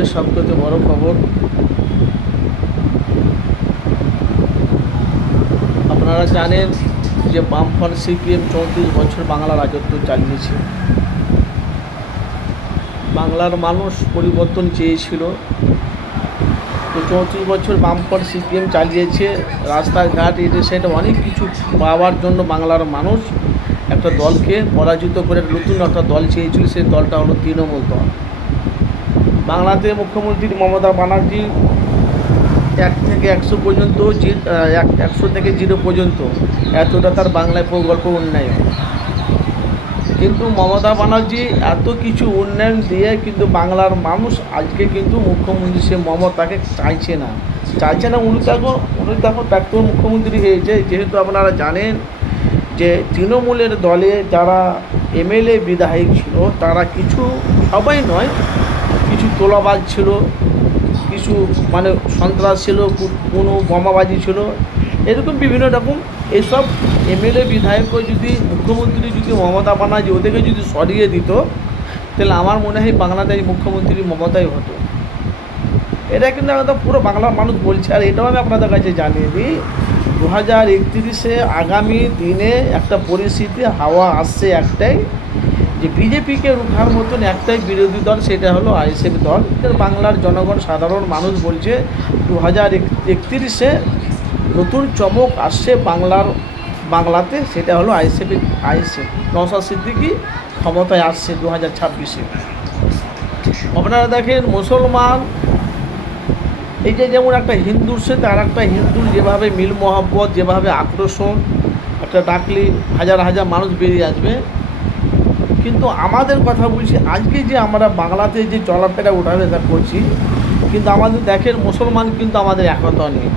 আজকের সবথেকে বড় খবর, আপনারা জানেন যে বামফ্রন্ট সিপিএম 34 বছর বাংলা রাজত্ব চালিয়েছে। বাংলার মানুষ পরিবর্তন চেয়েছিল, তো 34 বছর বামফ্রন্ট সিপিএম চালিয়েছে। রাস্তাঘাট এটা সেটা অনেক কিছু পাওয়ার জন্য বাংলার মানুষ একটা দলকে পরাজিত করে নতুন একটা দল চেয়েছিল, সেই দলটা হলো তৃণমূল দল। বাংলাতে মুখ্যমন্ত্রী মমতা ব্যানার্জি 1 থেকে 100 পর্যন্ত, 100 থেকে 0 পর্যন্ত এতটা তার বাংলায় প্রকল্প উন্নয়ন। কিন্তু মমতা ব্যানার্জি এত কিছু উন্নয়ন দিয়ে কিন্তু বাংলার মানুষ আজকে কিন্তু মুখ্যমন্ত্রী সে মমতাকে চাইছে না। উনি তখন প্রাক্তন মুখ্যমন্ত্রী হয়েছে। যেহেতু আপনারা জানেন যে তৃণমূলের দলে যারা এমএলএ বিধায়ক ছিল তারা কিছু, সবাই নয়, কিছু তোলাবাজ ছিল, কিছু সন্ত্রাস ছিল, কোনো বোমাবাজি ছিল, এরকম বিভিন্ন রকম। এইসব এমএলএ বিধায়কও যদি মুখ্যমন্ত্রী যদি মমতা ব্যানার্জি ওদেরকে যদি সরিয়ে দিত, তাহলে আমার মনে হয় বাংলাদেশ মুখ্যমন্ত্রী মমতাই হতো। এটা কিন্তু একদম পুরো বাংলার মানুষ বলছে। আর এটাও আমি আপনাদের কাছে জানিয়ে দিই, 2031-এ আগামী দিনে একটা পরিস্থিতি হাওয়া আসছে একটাই, যে বিজেপিকে রুখার মতন একটাই বিরোধী দল, সেটা হলো আইএসএফ দল। বাংলার জনগণ সাধারণ মানুষ বলছে 2031-এ নতুন চমক আসছে বাংলাতে, সেটা হলো আইএসএফ। নওশাদ সিদ্দিকী ক্ষমতায় আসছে 2026-এ। আপনারা দেখেন মুসলমান, এই যে যেমন একটা হিন্দুর সাথে আর একটা হিন্দুর যেভাবে মিল মহব্বত, যেভাবে আকর্ষণ, একটা ডাকলে হাজার হাজার মানুষ বেরিয়ে আসবে। কিন্তু আমাদের কথা বলছি, আজকে যে আমরা বাংলাতে যে চলাফেরা ওঠাফেরা করছি, কিন্তু আমাদের দেখেন মুসলমান কিন্তু আমাদের একতা নেই।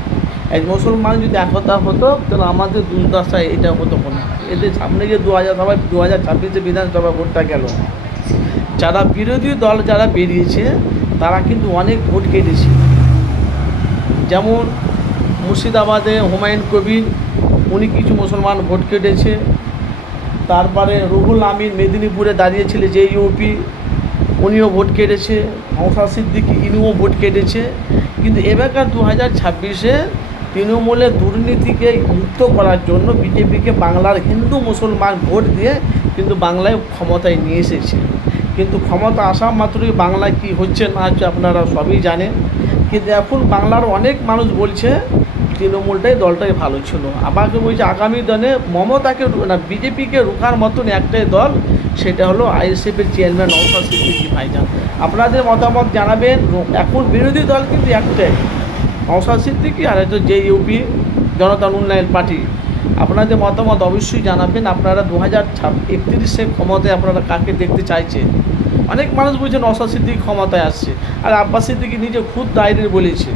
এই মুসলমান যদি একতা হতো তাহলে আমাদের দুর্দশায় এটা হতো না। এদের সামনে যে 2026-এ বিধানসভা ভোটটা গেল, যারা বিরোধী দল যারা বেরিয়েছে তারা কিন্তু অনেক ভোট কেটেছে। যেমন মুর্শিদাবাদে হুমায়ুন কবির, উনি কিছু মুসলমান ভোট কেটেছে। তারপরে রুহুল আমিন মেদিনীপুরে দাঁড়িয়েছিল যে ইউপি, উনিও ভোট কেটেছে। নওশাদ সিদ্দিকী ইনিও ভোট কেটেছে। কিন্তু এবারকার 2026-এ তৃণমূলের দুর্নীতিকে মুক্ত করার জন্য বিজেপিকে বাংলার হিন্দু মুসলমান ভোট দিয়ে কিন্তু বাংলায় ক্ষমতায় নিয়ে এসেছে। কিন্তু ক্ষমতা আসা মাত্রই বাংলায় কি হচ্ছে না হচ্ছে আপনারা সবই জানেন। কিন্তু এখন বাংলার অনেক মানুষ বলছে তৃণমূলটাই দলটাই ভালো ছিল। আমাকে বলছে আগামী দিনে মমতাকে বিজেপিকে রোখার মতন একটাই দল, সেটা হলো আইএসএফের চেয়ারম্যান নওশাদ সিদ্দিকী ভাইজান। আপনাদের মতামত জানাবেন। এখন বিরোধী দল কিন্তু একটাই, নওশাদ সিদ্দিকী আর হয়তো জেইউপি, জনতা উন্নয়ন পার্টি। আপনাদের মতামত অবশ্যই জানাবেন। আপনারা 2031-এ ক্ষমতায় আপনারা কাকে দেখতে চাইছেন? অনেক মানুষ বলছে নওশাদ সিদ্দিকী ক্ষমতায় আসছে, আর আব্বাস সিদ্দিকী নিজে খুদ ডায়েরি বলেছে।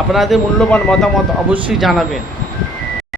আপনাদের মূল্যবান মতামত অবশ্যই জানাবেন।